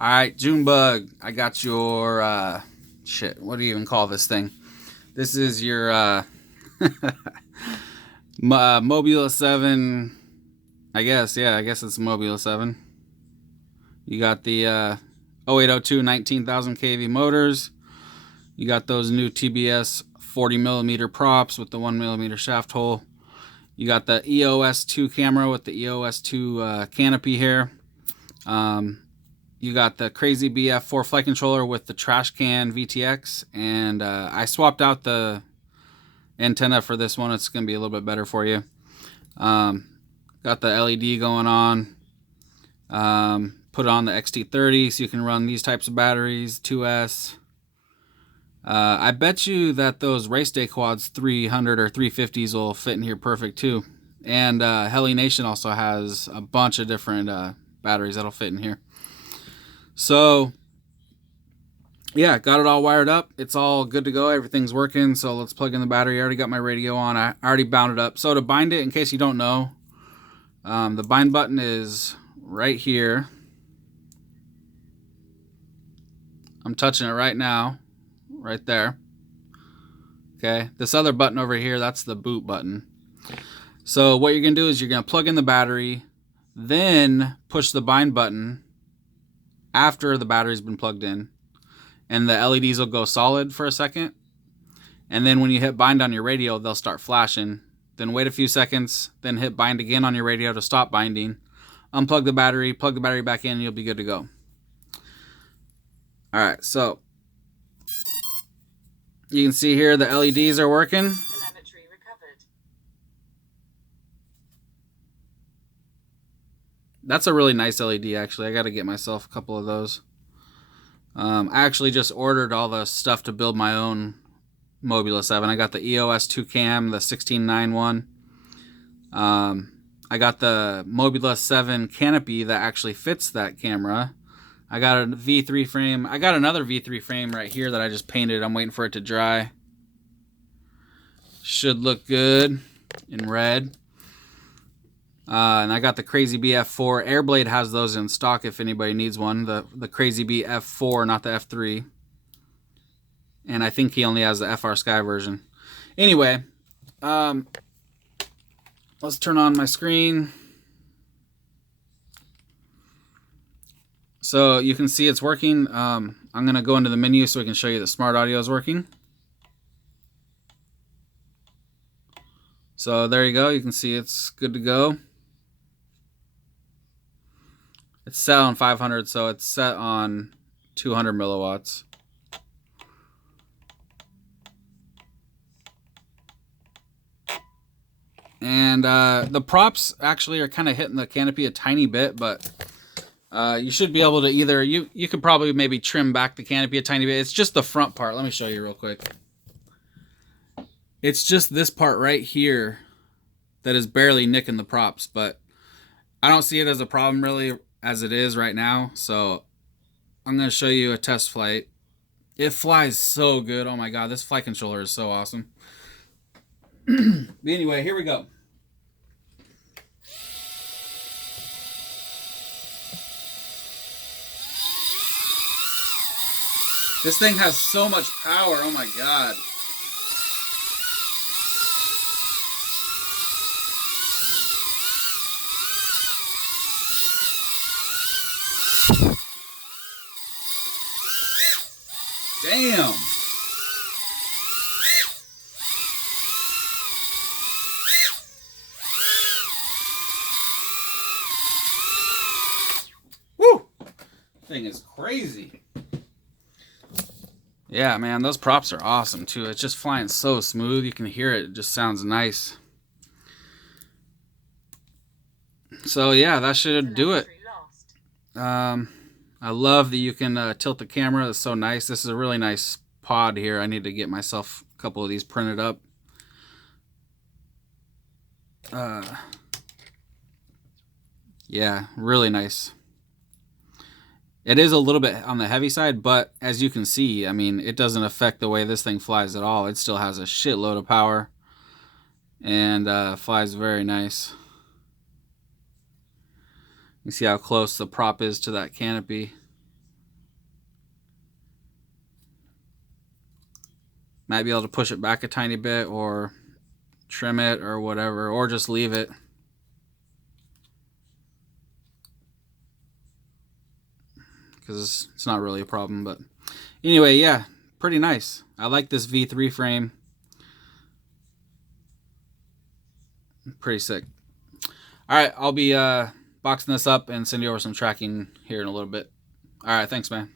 All right, Junebug, I got your, shit, what do you even call this thing? This is your, mob7, I guess it's mob7. You got the, 0802 19,000 kV motors. You got those new TBS 40mm props with the 1mm shaft hole. You got the EOS2 camera with the EOS2 canopy here. You got the crazy BF4 flight controller with the trash can VTX, and I swapped out the antenna for this one. It's going to be a little bit better for you. Got the LED going on. Put it on the XT30 so you can run these types of batteries, 2S. I bet you that those race day quads 300 or 350s will fit in here perfect too. And Heli Nation also has a bunch of different batteries that'll fit in here. So yeah, got it all wired up. It's all good to go. Everything's working. So let's plug in the battery. I already got my radio on. I already bound it up. So to bind it, in case you don't know, the bind button is right here. I'm touching it right now. Right there. Okay, this other button over here, that's the boot button. So what you're gonna do is you're gonna plug in the battery, then push the bind button after the battery's been plugged in, and the LEDs will go solid for a second, and then when you hit bind on your radio, they'll start flashing. Then wait a few seconds, then hit bind again on your radio to stop binding. Unplug the battery, plug the battery back in, and you'll be good to go. All right, so you can see here the LEDs are working. Telemetry recovered. That's a really nice LED, actually. I got to get myself a couple of those. I actually just ordered all the stuff to build my own mob7. I got the EOS2 cam, the 16.9 one. I got the mob7 canopy that actually fits that camera. I got a V3 frame. I got another V3 frame right here that I just painted. I'm waiting for it to dry. Should look good in red. And I got the Crazy BF4. Airblade has those in stock if anybody needs one. The Crazy BF4, not the F3. And I think he only has the FR Sky version. Anyway, let's turn on my screen. So you can see it's working. I'm going to go into the menu so we can show you the smart audio is working. So there you go. You can see it's good to go. It's set on 500, so it's set on 200 milliwatts. And the props actually are kind of hitting the canopy a tiny bit, but you should be able to either, you could probably maybe trim back the canopy a tiny bit. It's just the front part. Let me show you real quick. It's just this part right here that is barely nicking the props, but I don't see it as a problem really as it is right now. So I'm going to show you a test flight. It flies so good. Oh my God, this flight controller is so awesome. But anyway, here we go. This thing has so much power. Oh my God. Damn. Woo! Thing is crazy. Yeah, man, those props are awesome too. It's just flying so smooth. You can hear it. It just sounds nice. So yeah, that should do it. I love that you can tilt the camera. That's so nice. This is a really nice pod here. I need to get myself a couple of these printed up. Yeah, really nice. It is a little bit on the heavy side, but as you can see, I mean, it doesn't affect the way this thing flies at all. It still has a shitload of power and flies very nice. You see how close the prop is to that canopy. Might be able to push it back a tiny bit or trim it or whatever, or just leave it. Because it's not really a problem. But anyway, yeah, pretty nice. I like this V3 frame. Pretty sick. All right, I'll be boxing this up and send you over some tracking here in a little bit. All right, thanks, man.